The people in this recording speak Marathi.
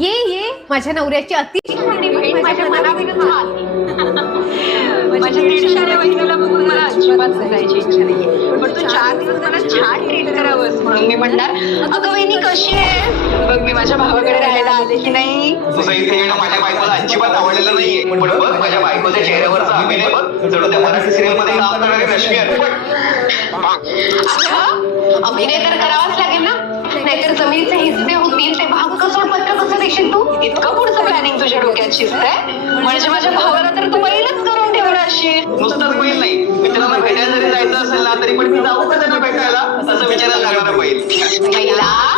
ये ये माझ्या नवऱ्याची अतिशय माझ्या दीडशाल्या वहिनीला बघून मला अजिबात जायची इच्छा नाहीये, पण तू 4 दिवस मला छान ट्रीट करावंस म्हणून मी म्हणणार, अगं वहिनी कशी आहे बघ, मी माझ्या भावाकडे राहायला आले की नाही. तुझं इथे येणं माझ्या बायकोला अजिबात आवडलेलं नाहीये, पण बघ माझ्या बायकोच्या चेहऱ्यावरचा अभिनय बघ, जणू त्या मराठी सिरियल मध्ये काम करणारी रश्मी आहे. अभिनय तर करावाच लागेल ना, नाहीतर जमिनीचे हिस्से होतील तेव्हा हक्क सोडपत्र कसं देशील तू? इतकं पुढचं प्लॅनिंग तुझ्या डोक्यात शिजतंय, म्हणजे माझ्या भावाला तर तू पहिलंच करून ठेवलं अशी. नुसतंच बैल नाही, मित्रांना भेटायला जरी जायचं असेल ना तरी पण मी जाऊ का त्यांना भेटायला असं विचारायला लागणार बैल. पहिला